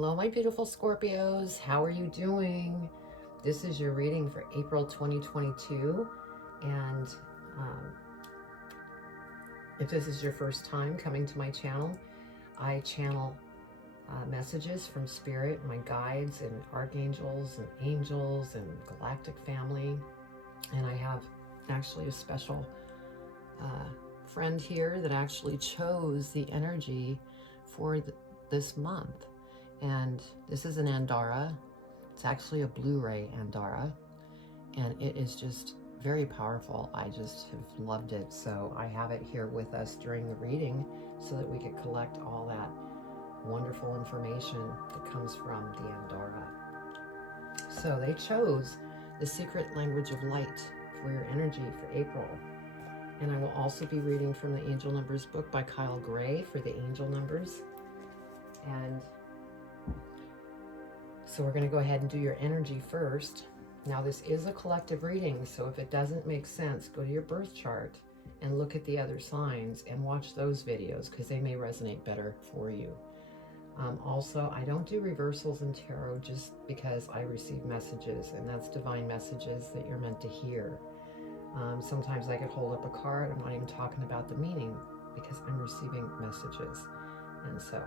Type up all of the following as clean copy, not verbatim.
Hello, my beautiful Scorpios. How are you doing? This is your reading for April 2022. And if this is your first time coming to my channel, I channel messages from Spirit, my guides and archangels and angels and galactic family. And I have actually a special friend here that actually chose the energy for this month. And this is an Andara. It's actually a Blu-ray Andara, and it is just very powerful. I just have loved it. So I have it here with us during the reading so that we could collect all that wonderful information that comes from the Andara. So they chose the secret language of light for your energy for April. And I will also be reading from the Angel Numbers book by Kyle Gray for the angel numbers. And so we're going to go ahead and do your energy first. Now this is a collective reading, so if it doesn't make sense, go to your birth chart and look at the other signs and watch those videos because they may resonate better for you. Also, I don't do reversals in tarot just because I receive messages, and that's divine messages that you're meant to hear. Sometimes I could hold up a card. I'm not even talking about the meaning because I'm receiving messages. And so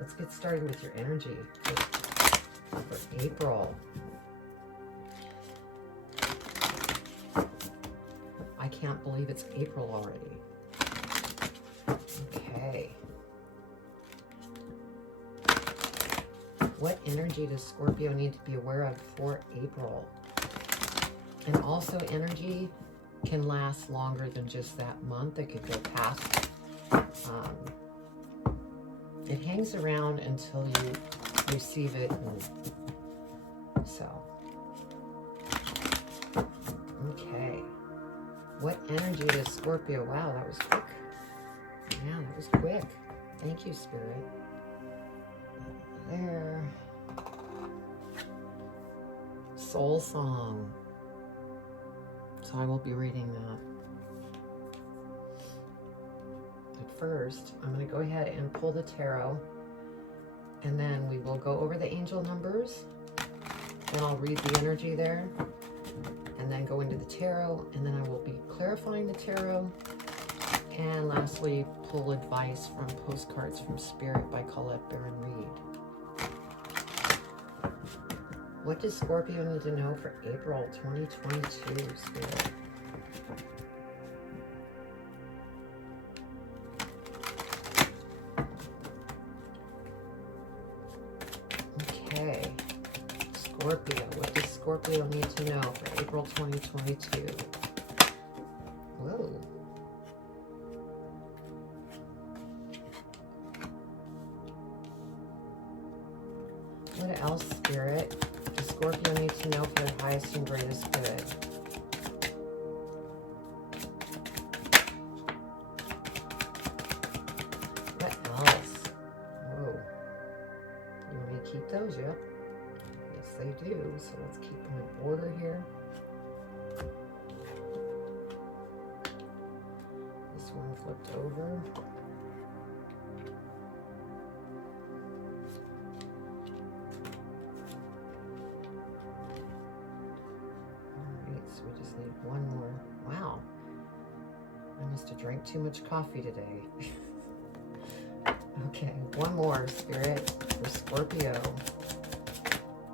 let's get started with your energy for April. I can't believe it's April already. Okay. What energy does Scorpio need to be aware of for April? And also, energy can last longer than just that month. It could go past. It hangs around until you receive it. And so, okay. What energy does Scorpio? Wow, that was quick. Yeah, that was quick. Thank you, Spirit. There. Soul Song. So I will be reading that. But first, I'm going to go ahead and pull the tarot. And then we will go over the angel numbers. Then I'll read the energy there. And then go into the tarot. And then I will be clarifying the tarot. And lastly, pull advice from Postcards from Spirit by Colette Baron Reed. What does Scorpio need to know for April 2022, Spirit? Okay. Scorpio. What does Scorpio need to know for April 2022? Whoa. What else, Spirit, does Scorpio need to know for their highest and greatest good? What else? Whoa. You want me to keep those? Yep. Yes, they do. So let's keep them in order here. This one flipped over. So we just need one more. Wow. I must have drank too much coffee today. Okay, one more, Spirit, for Scorpio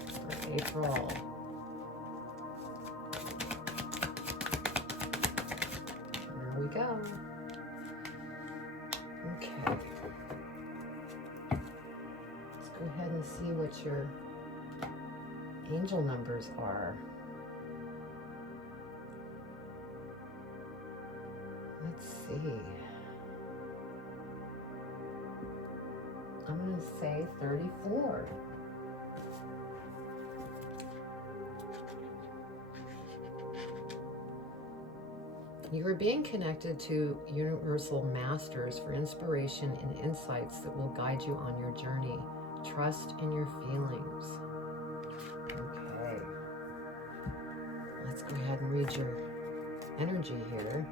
for April. There we go. Okay. Let's go ahead and see what your angel numbers are. Let's see. I'm going to say 34. You are being connected to universal masters for inspiration and insights that will guide you on your journey. Trust in your feelings. Okay. Let's go ahead and read your energy here.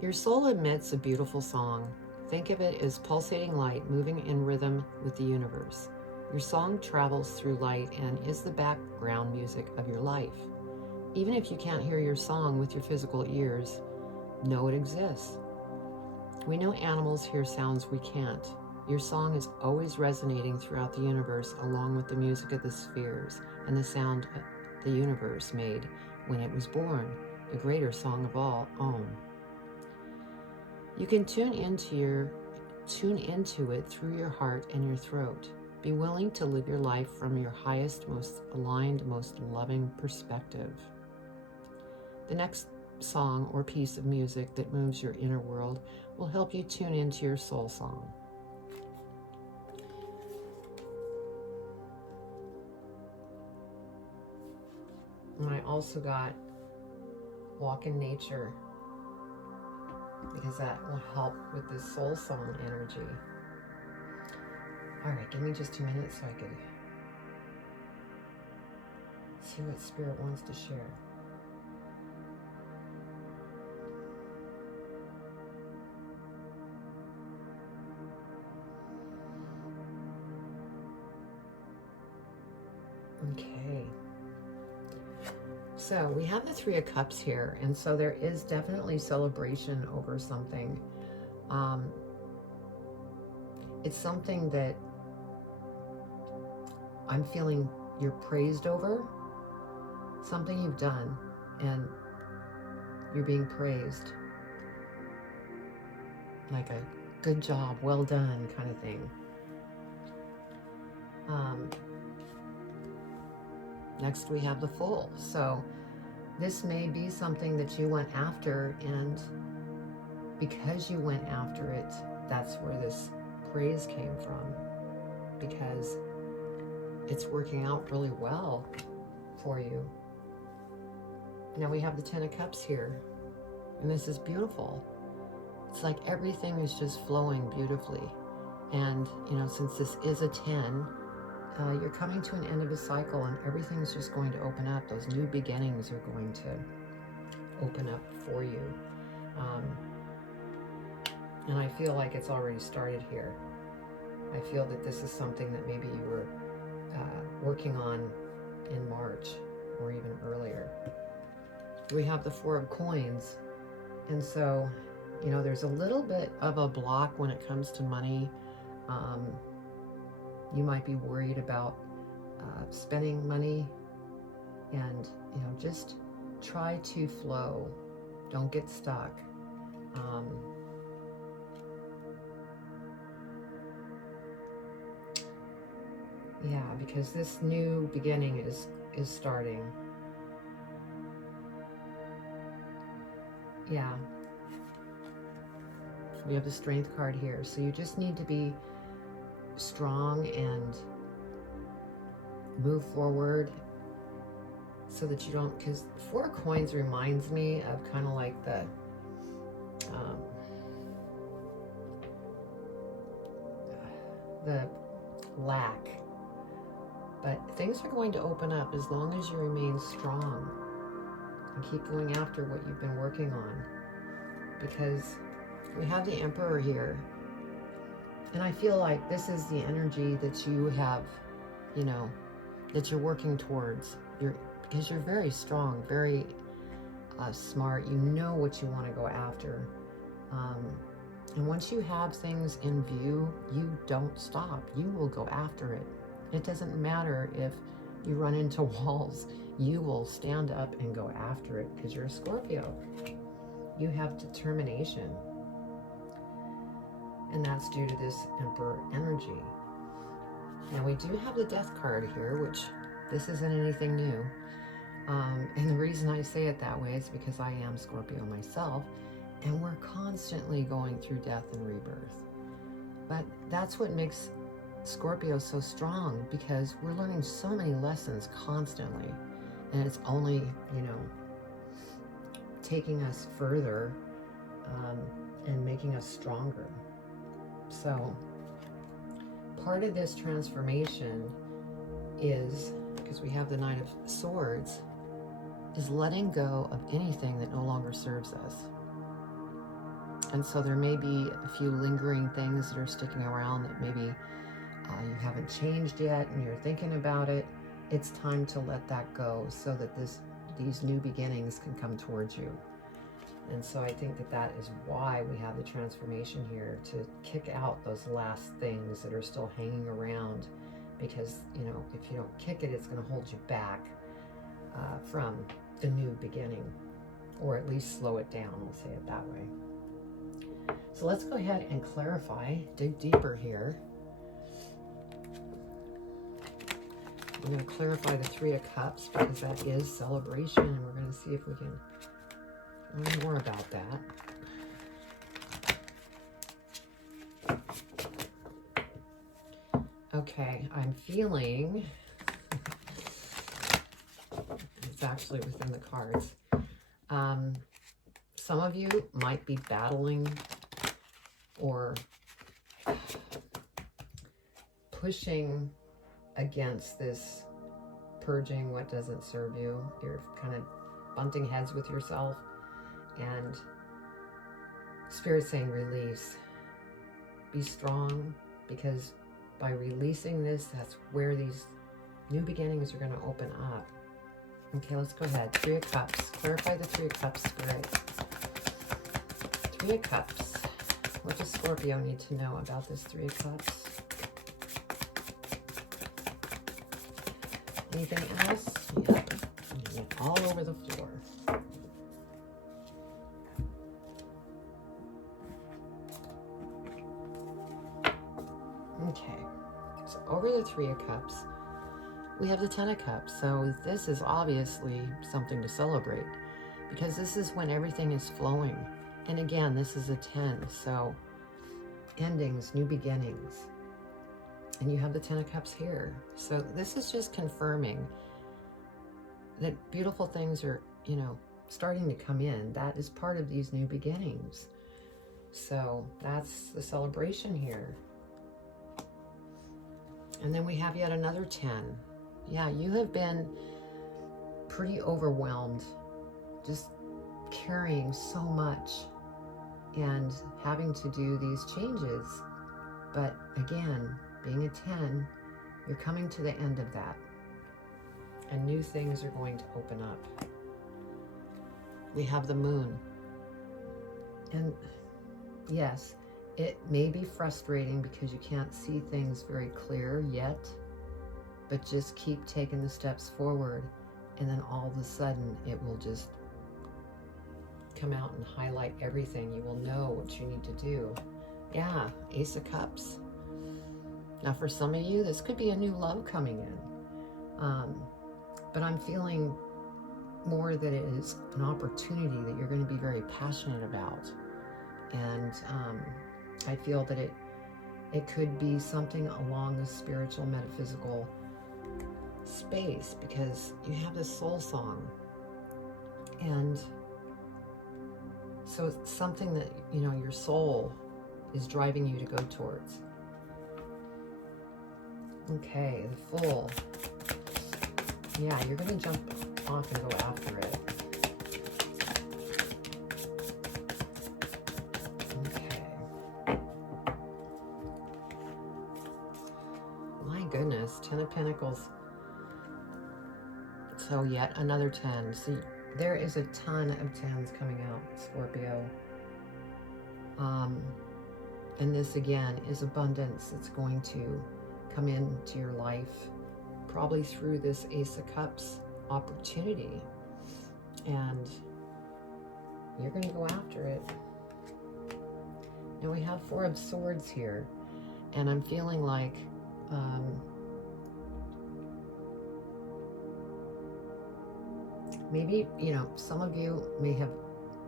Your soul emits a beautiful song. Think of it as pulsating light moving in rhythm with the universe. Your song travels through light and is the background music of your life. Even if you can't hear your song with your physical ears, know it exists. We know animals hear sounds we can't. Your song is always resonating throughout the universe along with the music of the spheres and the sound the universe made when it was born, the greater song of all, Om. You can tune into it through your heart and your throat. Be willing to live your life from your highest, most aligned, most loving perspective. The next song or piece of music that moves your inner world will help you tune into your soul song. And I also got Walk in Nature, because that will help with this soul song energy. All right, give me just 2 minutes so I can see what Spirit wants to share. Okay. So we have the Three of Cups here, and so there is definitely celebration over something. It's something that I'm feeling you're praised over, something you've done, and you're being praised. Like a good job, well done kind of thing. Next we have the Fool. So this may be something that you went after, and because you went after it, that's where this praise came from, because it's working out really well for you. Now we have the Ten of Cups here, and this is beautiful. It's like everything is just flowing beautifully. And, you know, since this is a 10, you're coming to an end of a cycle, and everything's just going to open up. Those new beginnings are going to open up for you. And I feel like it's already started here. I feel that this is something that maybe you were working on in March or even earlier. We have the Four of Coins. And so, you know, there's a little bit of a block when it comes to money. You might be worried about spending money, and, you know, just try to flow. Don't get stuck. Yeah, because this new beginning is starting. Yeah. We have the Strength card here. So you just need to be strong and move forward so that you don't, because Four of Coins reminds me of kind of like the lack. But things are going to open up as long as you remain strong and keep going after what you've been working on, because we have the Emperor here. And I feel like this is the energy that you have, you know, that you're working towards. Because you're very strong, very smart. You know what you want to go after. And once you have things in view, you don't stop. You will go after it. It doesn't matter if you run into walls. You will stand up and go after it, because you're a Scorpio. You have determination. And that's due to this Emperor energy. Now we do have the Death card here, which this isn't anything new. And the reason I say it that way is because I am Scorpio myself, and we're constantly going through death and rebirth. But that's what makes Scorpio so strong, because we're learning so many lessons constantly, and it's only, you know, taking us further and making us stronger. So part of this transformation is, because we have the Knight of Swords, is letting go of anything that no longer serves us. And so there may be a few lingering things that are sticking around that maybe you haven't changed yet and you're thinking about it. It's time to let that go so that these new beginnings can come towards you. And so I think that that is why we have the transformation here, to kick out those last things that are still hanging around. Because, you know, if you don't kick it, it's going to hold you back from the new beginning, or at least slow it down, I'll say it that way. So let's go ahead and clarify, dig deeper here. We're going to clarify the Three of Cups because that is celebration, and we're going to see if we can learn more about that. Okay, I'm feeling, it's actually within the cards. Some of you might be battling or pushing against this purging what doesn't serve you. You're kind of bunting heads with yourself, and Spirit's saying release. Be strong, because by releasing this, that's where these new beginnings are going to open up. Okay, let's go ahead. Three of Cups. Clarify the Three of Cups, Spirit. Three of Cups. What does Scorpio need to know about this Three of Cups? Anything else? Yep. All over the floor. Okay. So over the Three of Cups, we have the Ten of Cups. So this is obviously something to celebrate, because this is when everything is flowing. And again, this is a 10. So endings, new beginnings. And you have the Ten of Cups here. So this is just confirming that beautiful things are, you know, starting to come in. That is part of these new beginnings. So that's the celebration here. And then we have yet another 10. Yeah, you have been pretty overwhelmed, just carrying so much and having to do these changes. But again, being a 10, you're coming to the end of that. And new things are going to open up. We have the Moon. And yes, it may be frustrating because you can't see things very clear yet, but just keep taking the steps forward, and then all of a sudden it will just come out and highlight everything. You will know what you need to do. Yeah, Ace of Cups. Now for some of you, this could be a new love coming in. But I'm feeling more that it is an opportunity that you're going to be very passionate about. And I feel that it could be something along the spiritual, metaphysical space, because you have this soul song. And so it's something that, you know, your soul is driving you to go towards. Okay, the Fool. Yeah, you're going to jump off and go after it. Okay. My goodness, 10 of Pentacles. So yet another 10. See, there is a ton of 10s coming out, Scorpio. And this again is abundance that's going to come into your life, probably through this Ace of Cups opportunity. And you're going to go after it. Now we have Four of Swords here. And I'm feeling like maybe, you know, some of you may have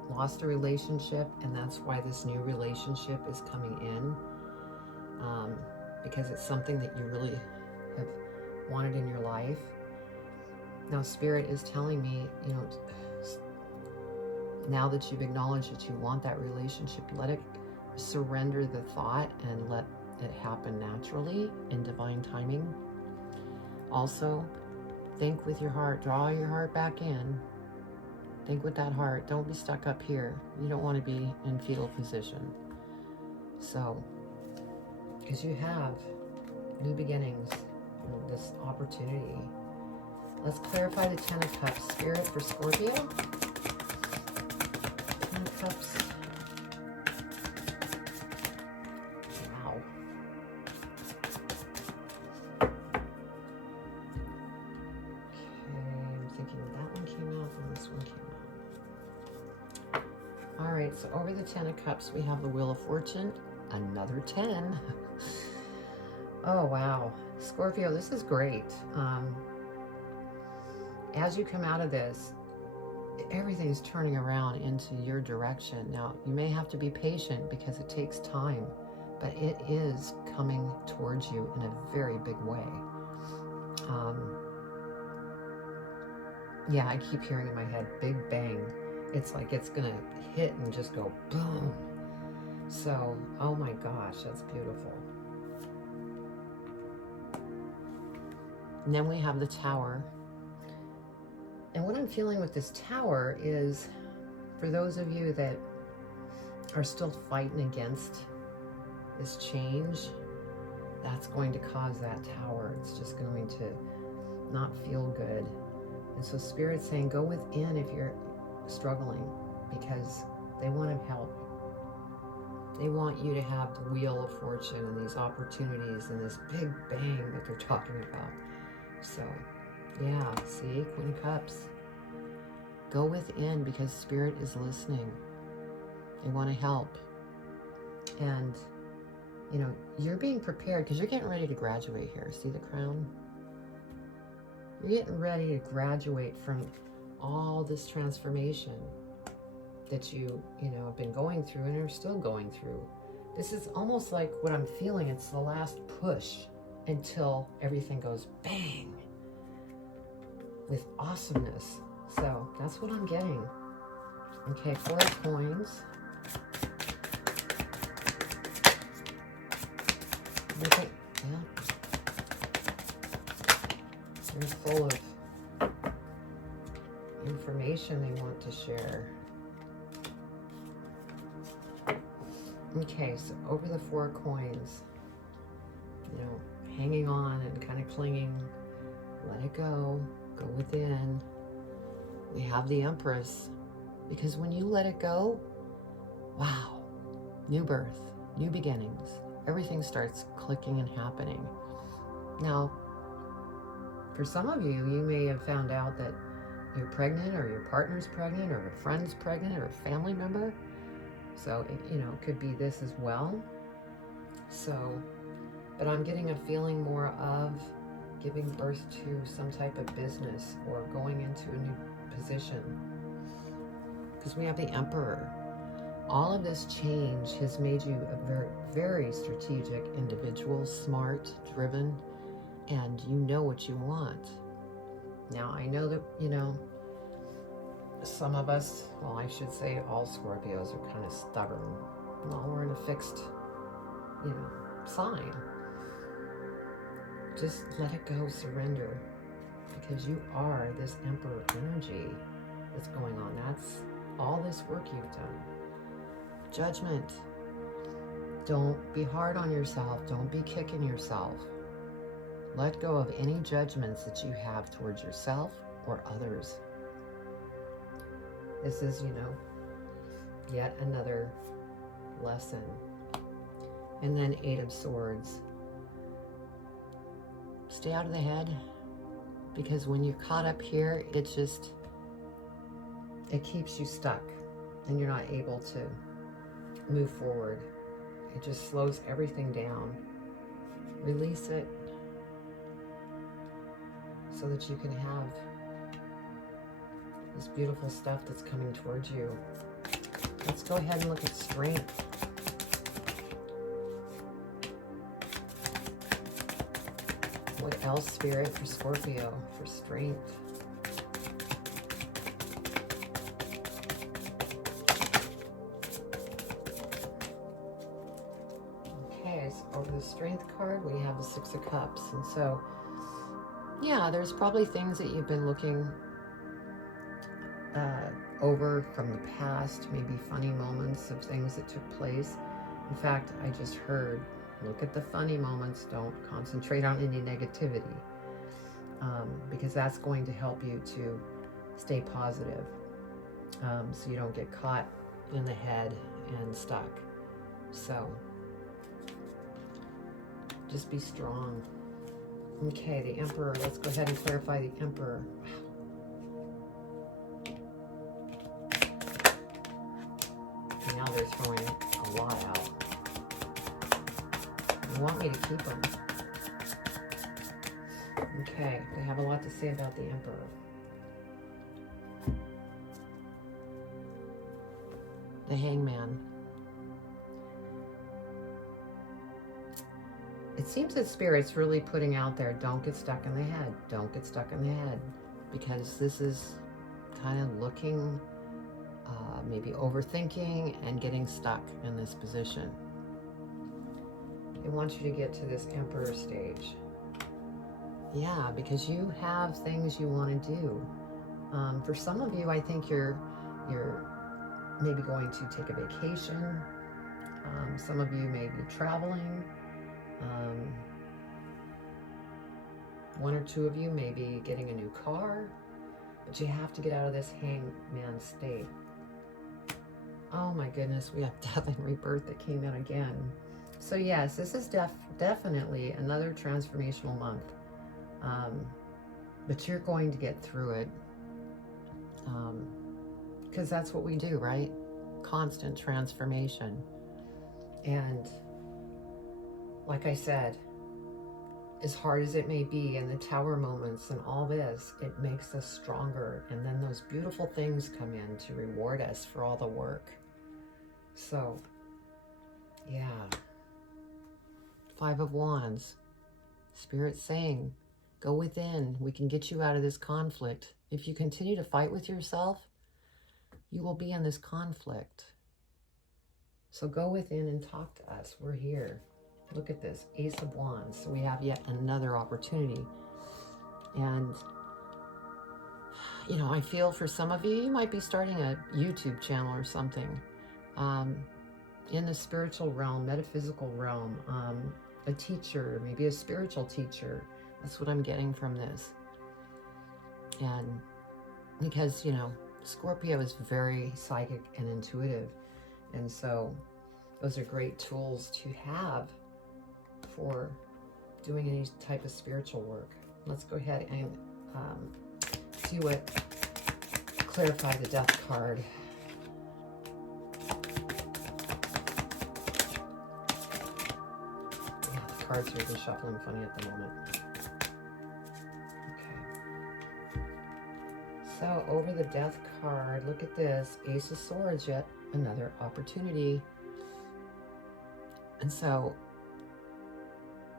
lost a relationship, and that's why this new relationship is coming in, because it's something that you really have wanted in your life. Now Spirit is telling me, you know, now that you've acknowledged that you want that relationship, let it surrender the thought and let it happen naturally in divine timing. Also, think with your heart, draw your heart back in, Think with that heart. Don't be stuck up here. You don't want to be in fetal position. So, because you have new beginnings, this opportunity. Let's clarify the Ten of Cups. Spirit for Scorpio. Ten of Cups. Wow. Okay, I'm thinking that one came out and this one came out. All right, so over the Ten of Cups, we have the Wheel of Fortune. Another 10. Oh, wow. Scorpio, this is great. As you come out of this, everything's turning around into your direction. Now, you may have to be patient because it takes time, but it is coming towards you in a very big way. Yeah, I keep hearing in my head, big bang. It's like it's gonna hit and just go boom. So, oh my gosh, that's beautiful. And then we have the Tower. And what I'm feeling with this Tower is, for those of you that are still fighting against this change, that's going to cause that Tower. It's just going to not feel good. And so Spirit's saying, go within if you're struggling, because they want to help. They want you to have the Wheel of Fortune and these opportunities and this big bang that they're talking about. So, yeah, see, Queen of Cups. Go within because Spirit is listening. They want to help. And, you know, you're being prepared because you're getting ready to graduate here. See the crown? You're getting ready to graduate from all this transformation that you know, have been going through and are still going through. This is almost like what I'm feeling. It's the last push until everything goes bang with awesomeness. So that's what I'm getting. Okay, 4 of coins. Okay, yeah. They're full of information they want to share. Okay, so over the 4 coins, you know, hanging on and kind of clinging, let it go, go within. We have the Empress, because when you let it go, wow, new birth, new beginnings, everything starts clicking and happening. Now, for some of you, you may have found out that you're pregnant, or your partner's pregnant, or a friend's pregnant, or a family member. So, you know, it could be this as well. So, but I'm getting a feeling more of giving birth to some type of business or going into a new position. Because we have the Emperor. All of this change has made you a very, very strategic individual, smart, driven, and you know what you want. Now, I know that, you know, some of us, well, I should say all Scorpios are kind of stubborn. Well, we're in a fixed, you know, sign. Just let it go, surrender, because you are this Emperor energy that's going on. That's all this work you've done. Judgment. Don't be hard on yourself. Don't be kicking yourself. Let go of any judgments that you have towards yourself or others. This is, you know, yet another lesson. And then 8 of Swords. Stay out of the head, because when you're caught up here, it keeps you stuck and you're not able to move forward. It just slows everything down. Release it so that you can have this beautiful stuff that's coming towards you. Let's go ahead and look at strength. What else, Spirit, for Scorpio, for strength? Okay, so over the strength card, we have the 6 of Cups. And so, yeah, there's probably things that you've been looking over from the past, maybe funny moments of things that took place. In fact, I just heard, look at the funny moments, don't concentrate on any negativity, because that's going to help you to stay positive, so you don't get caught in the head and stuck. So just be strong. Okay, the Emperor. Let's go ahead and clarify the Emperor. Now they're throwing a lot out. They want me to keep them. Okay, they have a lot to say about the Emperor. The Hangman. It seems that Spirit's really putting out there, don't get stuck in the head. Don't get stuck in the head. Because this is kind of looking, maybe overthinking and getting stuck in this position. They want you to get to this Emperor stage. Yeah, because you have things you want to do. For some of you, I think you're maybe going to take a vacation. Some of you may be traveling. One or two of you may be getting a new car, but you have to get out of this hangman state. Oh my goodness, we have death and rebirth that came in again. So yes, this is definitely another transformational month. But you're going to get through it. Because that's what we do, right? Constant transformation. And like I said, as hard as it may be, and the tower moments and all this, it makes us stronger. And then those beautiful things come in to reward us for all the work. So, yeah. Five of Wands. Spirit saying, go within. We can get you out of this conflict. If you continue to fight with yourself, you will be in this conflict. So go within and talk to us. We're here. Look at this, Ace of Wands. So we have yet another opportunity. And, you know, I feel for some of you, you might be starting a YouTube channel or something. In the spiritual realm, metaphysical realm, a teacher, maybe a spiritual teacher. That's what I'm getting from this. And because, you know, Scorpio is very psychic and intuitive. And so those are great tools to have for doing any type of spiritual work. Let's go ahead and clarify the Death card. Yeah, the cards are just shuffling funny at the moment. Okay. So over the Death card, look at this, Ace of Swords, yet another opportunity. And so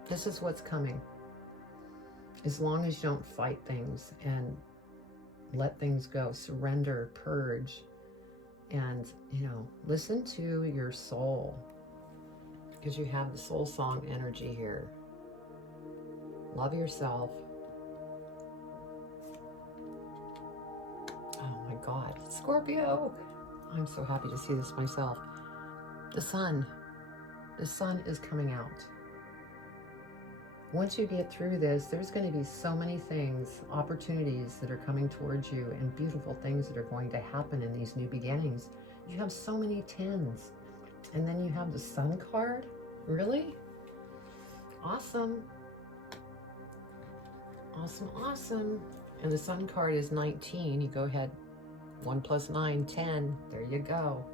this is what's coming. As long as you don't fight things and let things go, surrender, purge, and, you know, listen to your soul, because you have the soul song energy here. Love yourself. Oh my God, Scorpio. I'm so happy to see this myself. The sun is coming out. Once you get through this, there's going to be so many things, opportunities that are coming towards you, and beautiful things that are going to happen in these new beginnings. You have so many 10s. And then you have the Sun card. Really? Awesome. Awesome, awesome. And the Sun card is 19. You go ahead. 1 plus 9, 10. There you go.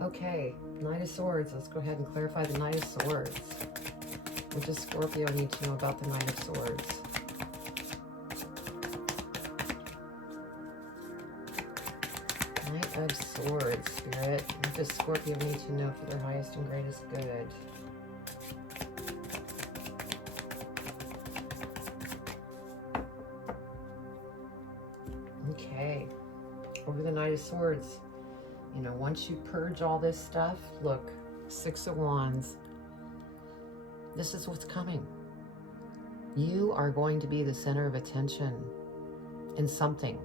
Okay, Knight of Swords. Let's go ahead and clarify the Knight of Swords. What does Scorpio need to know about the Knight of Swords? Knight of Swords, Spirit. What does Scorpio need to know for their highest and greatest good? Okay. Over the Knight of Swords. You know, once you purge all this stuff, look, 6 of Wands. This is what's coming. You are going to be the center of attention in something.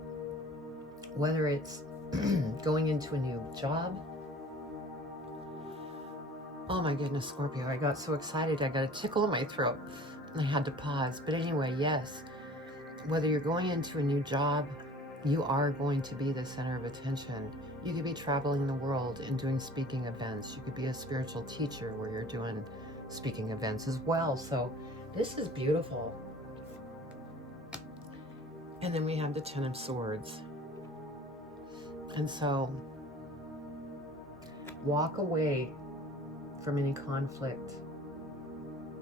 whether it's going into a new job. Oh my goodness, Scorpio, I got so excited. I got a tickle in my throat. I had to pause. But anyway, yes, whether you're going into a new job, you are going to be the center of attention. You could be traveling the world and doing speaking events. You could be a spiritual teacher where you're doing speaking events as well. So this is beautiful. And then we have the Ten of Swords. And so walk away from any conflict,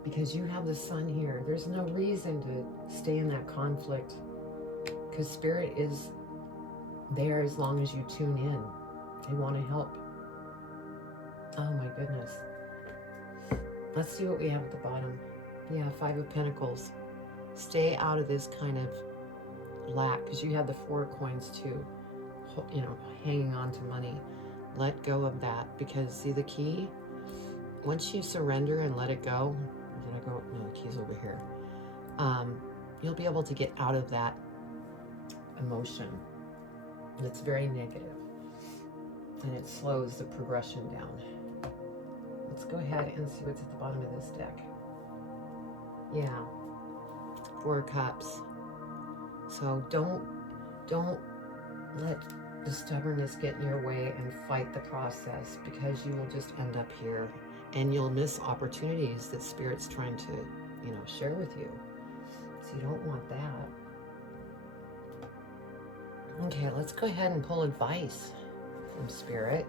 because you have the sun here. There's no reason to stay in that conflict, because Spirit is there as long as you tune in. They want to help. Oh my goodness. Let's see what we have at the bottom. Yeah, Five of Pentacles. Stay out of this kind of lack, because you have the Four of Coins too, you know, hanging on to money. Let go of that, because see the key? Once you surrender and let it go, did I go? No, the key's over here. You'll be able to get out of that emotion that's very negative, and it slows the progression down. Let's go ahead and see what's at the bottom of this deck. Yeah, Four of Cups. So don't let the stubbornness get in your way and fight the process, because you will just end up here and you'll miss opportunities that Spirit's trying to, you know, share with you. So you don't want that. Okay, let's go ahead and pull advice from Spirit.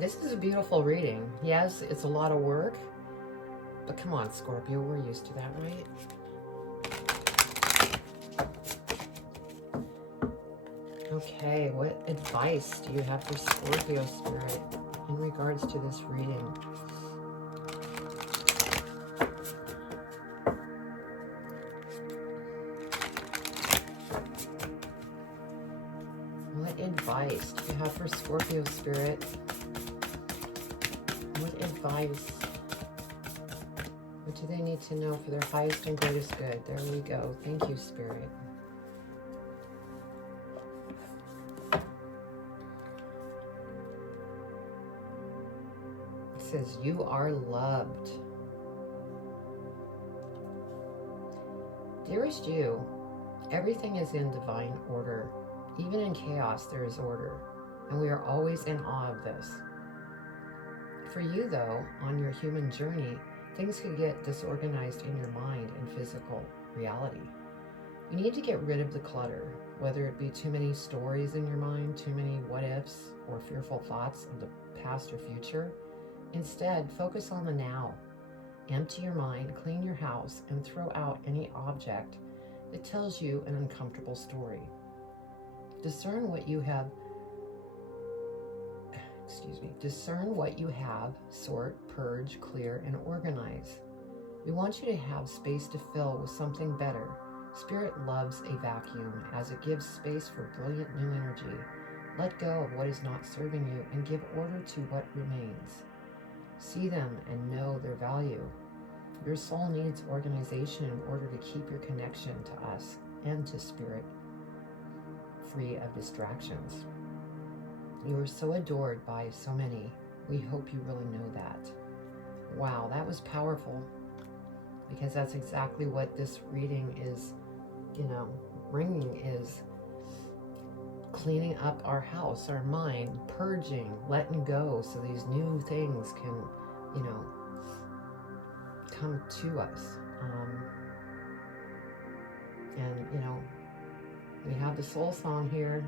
This is a beautiful reading. Yes, it's a lot of work, but come on, Scorpio, we're used to that, right? Okay, what advice do you have for Scorpio, Spirit, in regards to this reading? What advice do you have for Scorpio, Spirit? What advice? What do they need to know for their highest and greatest good? There we go. Thank you, Spirit. Says you are loved. Dearest you, everything is in divine order. Even in chaos, there is order, and we are always in awe of this. For you, though, on your human journey, things could get disorganized in your mind and physical reality. You need to get rid of the clutter, whether it be too many stories in your mind, too many what-ifs, or fearful thoughts of the past or future. Instead, focus on the now. Empty your mind, clean your house, and throw out any object that tells you an uncomfortable story. Discern what you have, sort, purge, clear, and organize. We want you to have space to fill with something better. Spirit loves a vacuum, as it gives space for brilliant new energy. Let go of what is not serving you and give order to what remains. See them and know their value. Your soul needs organization in order to keep your connection to us and to Spirit free of distractions. You are so adored by so many. We hope you really know that. Wow, that was powerful, because that's exactly what this reading is, you know, bringing, is cleaning up our house, our mind, purging, letting go, so these new things can, you know, come to us. And, you know, we have the soul song here.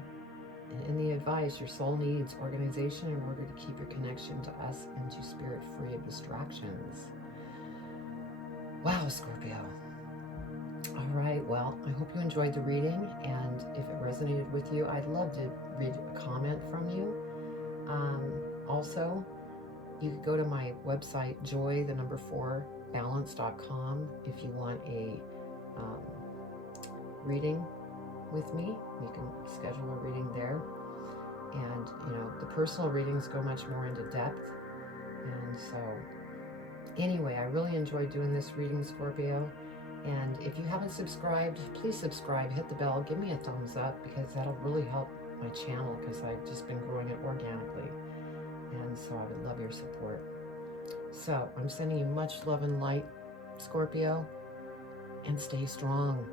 And in the advice, your soul needs organization in order to keep your connection to us and to Spirit free of distractions. Wow, Scorpio. All right, well, I hope you enjoyed the reading, and if it resonated with you, I'd love to read a comment from you. Also, you could go to my website, joy4balance.com, if you want a reading with me. You can schedule a reading there. And, you know, the personal readings go much more into depth. And so, anyway, I really enjoyed doing this reading, Scorpio. And if you haven't subscribed, please subscribe, hit the bell, give me a thumbs up, because that'll really help my channel, because I've just been growing it organically. And so I would love your support. So I'm sending you much love and light, Scorpio, and stay strong.